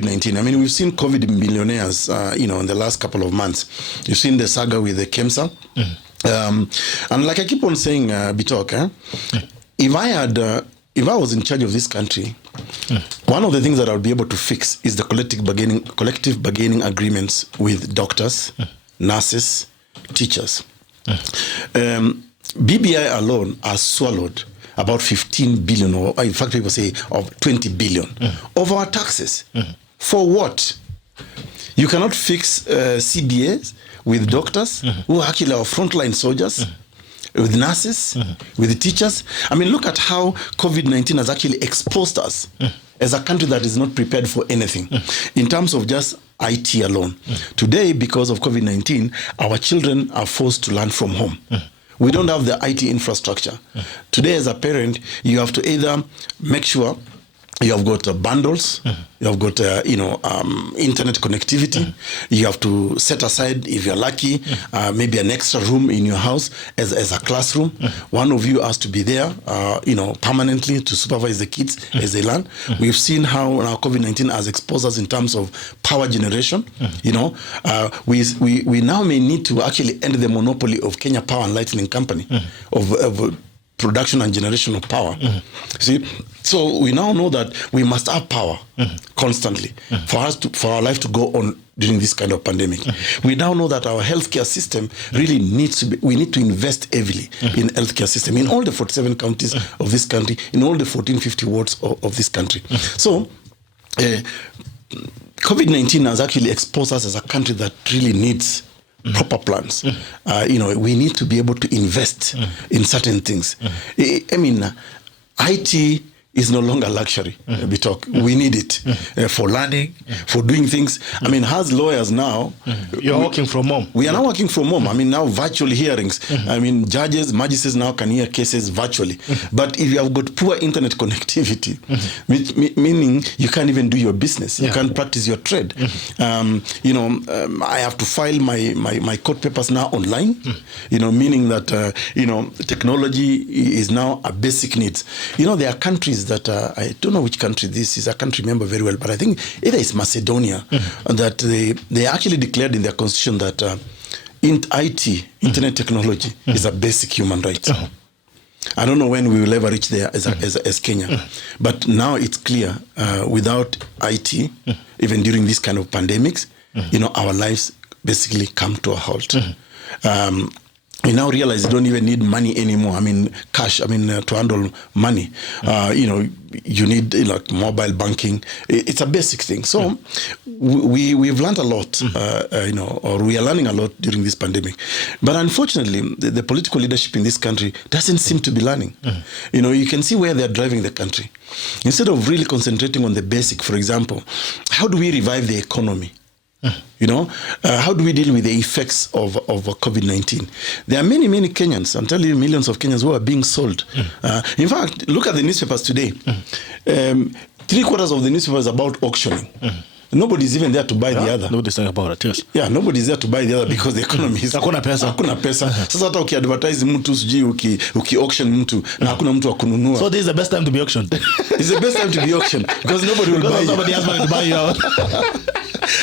COVID-19. I mean, we've seen COVID millionaires, in the last couple of months. You've seen the saga with the KEMSA. And like I keep on saying, Bitok, if I was in charge of this country, one of the things that I would be able to fix is the collective bargaining agreements with doctors, nurses, teachers. BBI alone has swallowed about 15 billion, or in fact people say of 20 billion of our taxes. For what? You cannot fix CBAs with doctors who are actually our frontline soldiers, with nurses, with the teachers. I mean, look at how COVID-19 has actually exposed us as a country that is not prepared for anything in terms of just IT alone. Today, because of COVID-19, our children are forced to learn from home. We don't have the IT infrastructure. Today, as a parent, you have to either make sure you have got bundles, you have got internet connectivity. You have to set aside, if you're lucky, maybe an extra room in your house as a classroom. One of you has to be there, permanently to supervise the kids as they learn. We've seen how now COVID-19 has exposed us in terms of power generation. We now may need to actually end the monopoly of Kenya Power and Lighting Company of production and generation of power. See, so we now know that we must have power constantly for our life to go on during this kind of pandemic. We now know that our healthcare system really we need to invest heavily in healthcare system in all the 47 counties of this country, in all the 1450 wards of this country. So COVID-19 has actually exposed us as a country that really needs proper plans. We need to be able to invest in certain things. I mean, IT is no longer luxury. We need it for learning, for doing things. I mean, as lawyers now, you're working from home. We are now working from home. I mean, now virtual hearings. I mean, judges, magistrates now can hear cases virtually. But if you have got poor internet connectivity, meaning you can't even do your business, you can't practice your trade. I have to file my court papers now online. Meaning that technology is now a basic need. There are countries that I don't know which country this is. I can't remember very well, but I think either it's Macedonia that they actually declared in their constitution that internet technology, is a basic human right. I don't know when we will ever reach there as Kenya, but now it's clear. Without IT, even during this kind of pandemics, our lives basically come to a halt. We now realize you don't even need money anymore. I mean, cash. to handle money. You need mobile banking. It's a basic thing. So we've learned a lot, or we are learning a lot during this pandemic. But unfortunately, the political leadership in this country doesn't seem to be learning. You can see where they're driving the country. Instead of really concentrating on the basic, for example, how do we revive the economy? How do we deal with the effects of COVID-19? There are many, many Kenyans, I'm telling you, millions of Kenyans who are being sold. In fact, look at the newspapers today. 3/4 of the newspapers about auctioning. Nobody's even there to buy the other. Nobody's talking about it, yes. Yeah, nobody's there to buy the other because the economy is... Hakuna pesa. Sasa hata uki-advertise mtu, sijui uki-auction mtu, na hakuna mtu wa kununua. So this is the best time to be auctioned. It's the best time to be auctioned because nobody will buy you. Nobody has money to buy you out.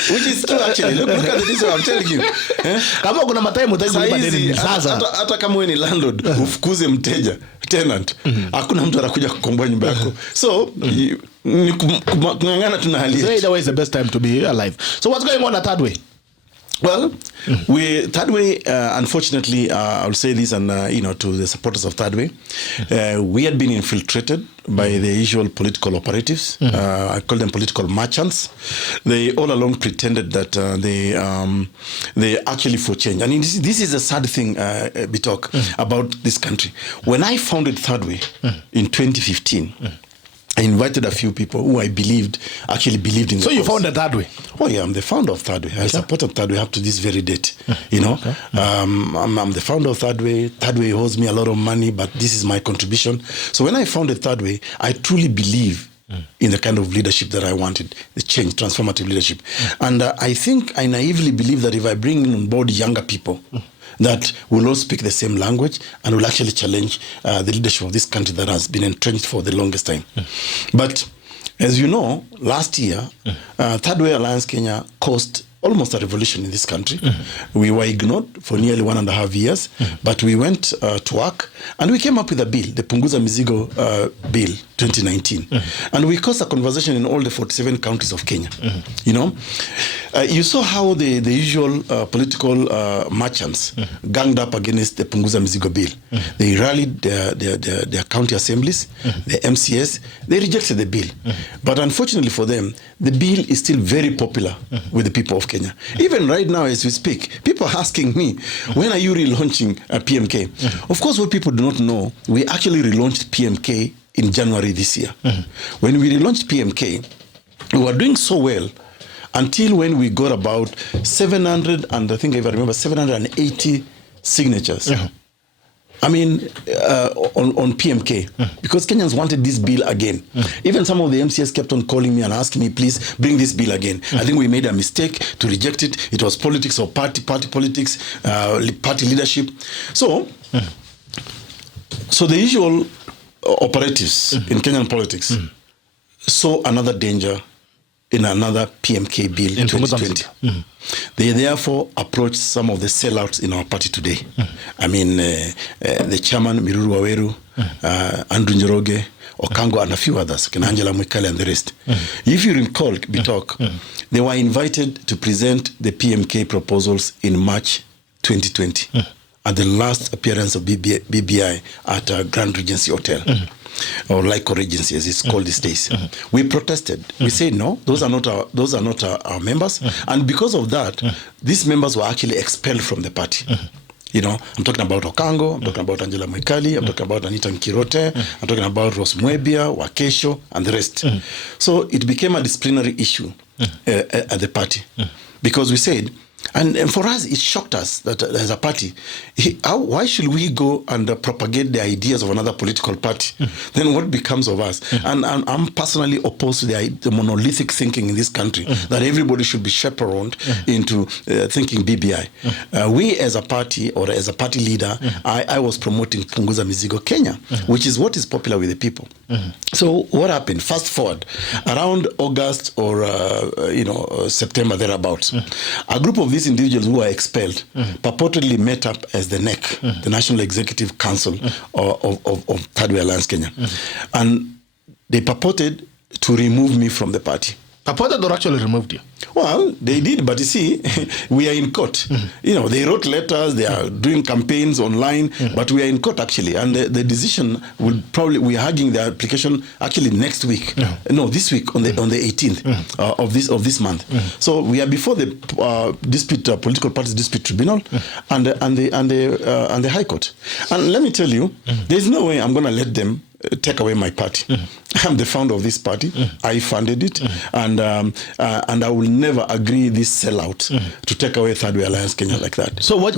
Which is true actually. Look at this, I'm telling you. Kama kuna matime utaki kulipa deni sasa. Hata kama wewe ni landlord, ufukuze mteja, tenant. Hakuna mtu anakuja kukomboa nyumba yako. So, kungangana tuna hali. So either way is the best time to be alive. So what's going on at Third Way? Well, Third Way, unfortunately, I'll say this, and to the supporters of Third Way, we had been infiltrated by the usual political operatives. I call them political merchants. They all along pretended that they actually for change. I mean, this is a sad thing, Bitok, about this country. When I founded Third Way in 2015. I invited a few people who I actually believed in. So you founded Third Way? Oh yeah, I'm the founder of Third Way. I supported Third Way up to this very date. Okay. I'm the founder of Third Way. Third Way owes me a lot of money, but this is my contribution. So when I founded Third Way, I truly believe in the kind of leadership that I wanted, the change, transformative leadership. And I think I naively believe that if I bring on board younger people, that will all speak the same language and will actually challenge the leadership of this country that has been entrenched for the longest time. But As you know, last year, Third Way Alliance Kenya caused almost a revolution in this country. We were ignored for nearly 1.5 years, but we went to work and we came up with a bill, the Punguza Mizigo Bill 2019. And we caused a conversation in all the 47 counties of Kenya. You know, you saw how the usual political merchants ganged up against the Punguza Mizigo Bill. They rallied their county assemblies, the MCS, they rejected the bill. But unfortunately for them, the bill is still very popular with the people of Kenya. Even right now as we speak, people are asking me, when are you relaunching PMK? Of course, what people do not know, we actually relaunched PMK in January this year. When we relaunched PMK, we were doing so well until when we got about 700, and I think if I remember, 780 signatures. I mean, on PMK, because Kenyans wanted this bill again. Even some of the MCS kept on calling me and asking me, please bring this bill again. I think we made a mistake to reject it. It was politics or party politics, party leadership. So the usual operatives in Kenyan politics saw another danger in another PMK bill in 2020. They therefore approached some of the sellouts in our party today. I mean, the chairman, Miruru Waweru, Andrew Njoroge, Okango, and a few others, Angela Mwikali and the rest. If you recall, Bitok, they were invited to present the PMK proposals in March 2020 at the last appearance of BBI at Grand Regency Hotel. Or Lyco Regency, as it's called these days. We protested. We said no, those are not our members, and because of that, these members were actually expelled from the party. You know, I'm talking about Okango, I'm talking about Angela Mwikali, I'm talking about Anita Nkirote, I'm talking about Rose Mwebia, Wakesho, and the rest. So it became a disciplinary issue at the party, because we said, and for us, it shocked us that as a party, why should we go and propagate the ideas of another political party? Then what becomes of us? And I'm personally opposed to the monolithic thinking in this country that everybody should be chaperoned into thinking BBI. We as a party, or as a party leader, I was promoting Punguza Mizigo Kenya, which is what is popular with the people. So what happened? Fast forward, around August or September, thereabouts, a group of these individuals who were expelled purportedly met up as the NEC, the National Executive Council of Third Way Alliance Kenya. And they purported to remove me from the party. Purported or actually removed you? Well, they did, but you see, we are in court. You know, they wrote letters, they are doing campaigns online, but we are in court actually, and the decision will probably, we are hugging the application actually next week. No, this week on the 18th of this month. So we are before the political parties dispute tribunal and the High Court. And let me tell you, there is no way I'm going to let them take away my party. I'm the founder of this party. I funded it, and I will never agree this sellout to take away Third Way Alliance Kenya like that. So what?